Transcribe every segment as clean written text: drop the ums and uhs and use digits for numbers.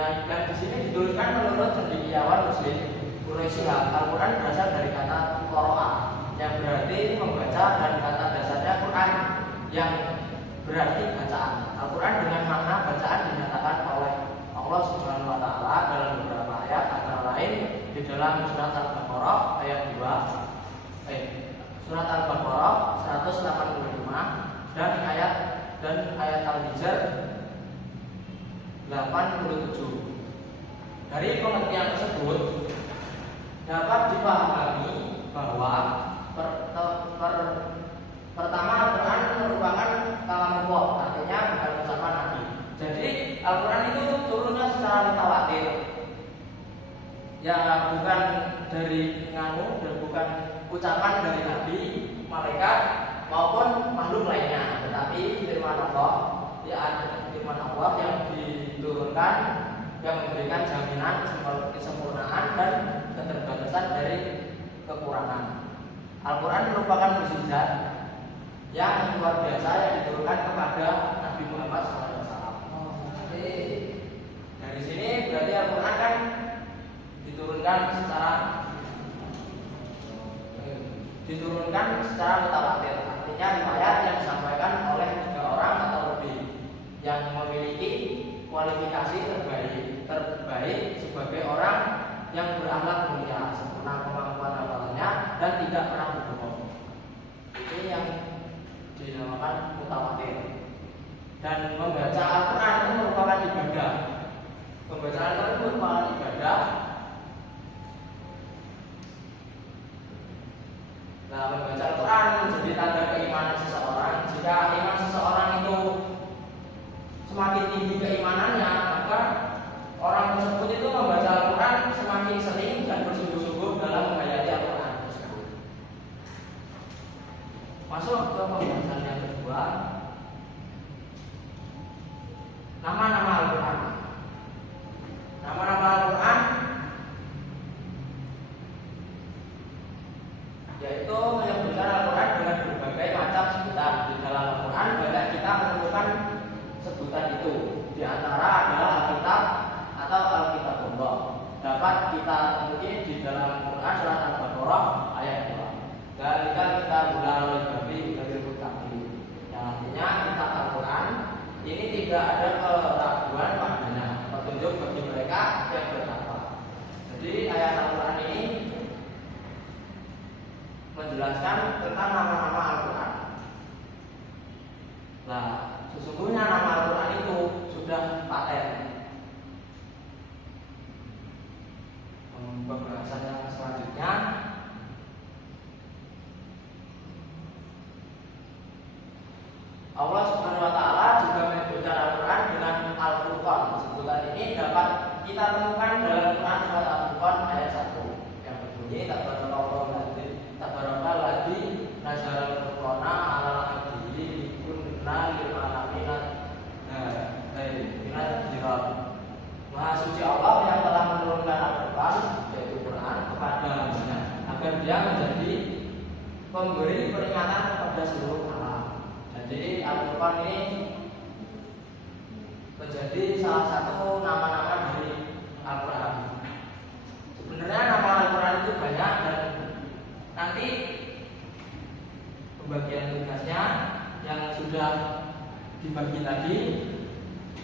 Dan di sini dituliskan menurut cendekiawan Muslim Quraisy, Al-Quran berasal dari kata qoro'a yang berarti membaca dan kata dasarnya Quran yang berarti bacaan. Al-Quran dengan makna bacaan dinyatakan oleh Allah Subhanahu wa taala dalam beberapa ayat, antara lain di dalam surat Al-Baqarah ayat 2, surat Al-Baqarah 185 dan ayat Al-Hijr 87. Dari pengertian tersebut dapat dipahami bahwa pertama Al-Quran merupakan kalamullah, artinya bukan ucapan Nabi. Jadi Al-Quran itu turunnya secara mutawatir, ya bukan dari dan bukan ucapan dari Nabi, malaikat maupun makhluk lainnya, tetapi firman Allah, firman Allah yang diturunkan, yang memberikan jaminan kesempurnaan dan keterbatasan dari kekurangan. Al-Quran merupakan mukjizat yang luar biasa yang diturunkan kepada Nabi Muhammad SAW. Dari sini berarti Al-Quran kan diturunkan secara mutawatir, artinya riwayat yang disampaikan oleh 3 orang atau lebih yang memiliki kualifikasi terbaik sebagai orang yang berakhlak mulia, sempurna kemampuan hafalannya dan tidak pernah berbohong. Ini yang dinamakan mutawatir. Dan membaca Al-Quran itu merupakan ibadah. Pembacaan Al-Quran itu merupakan ibadah. Nah, membaca Al-Quran menjadi tanda keimanan seseorang. Jika iman seseorang itu semakin tinggi keimanannya, maka orang tersebut itu membaca Al-Quran semakin sering dan bersungguh-sungguh dalam menghayati Al-Quran tersebut. Masuk ke pembahasan yang kedua, nama-nama Al-Quran. Nama-nama Al-Quran yaitu menyebutkan Al-Quran dengan berbagai macam sebutan. Di dalam Al-Quran banyak kita menemukan sebutan itu. Di antara adalah Alkitab atau Alkitabullah. Dapat kita temui di dalam Quran surat Al-Baqarah ayat 2. Dan kita mulai babi dari kami, yang artinya kitab Al-Quran ini tidak ada keraguan padanya, petunjuk bagi mereka yang bertakwa. Jadi ayat Al-Quran ini menjelaskan tentang nama-nama Al-Quran. Nah, sesungguhnya nama Al-Quran itu sudah paten. Pembahasan yang selanjutnya, Allah Subhanahu wa taala juga menyebutkan Al-Quran dengan Al-Furqan. Sebutan ini dapat kita temukan dalam Quran surat Al-Furqan ayat 1 yang berbunyi Tabarakal ladzi nazzala al-Furqana 'ala 'abdihi likunna lil 'alamin Maha suci Allah yang telah menurunkan Al-Quran, yaitu Quran, kepada hambanya agar dia menjadi pemberi peringatan kepada seluruh alam. Jadi Al-Quran ini menjadi salah satu nama-nama dari Al-Quran. Sebenarnya nama Al-Quran itu banyak dan nanti pembagian tugasnya yang sudah dibagi tadi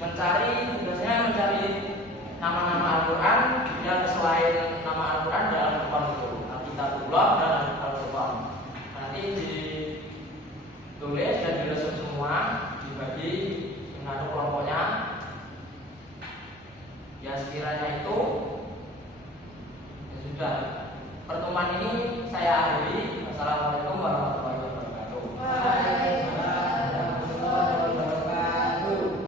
mencari nama-nama Al-Quran yang selain nama Al-Quran dalam Al-Quran itu Alkitabullah dan Al-Quran. Nanti ditulis dan diresum semua, dibagi dengan kelompoknya. Ya sekiranya itu ya sudah, pertemuan ini saya akhiri.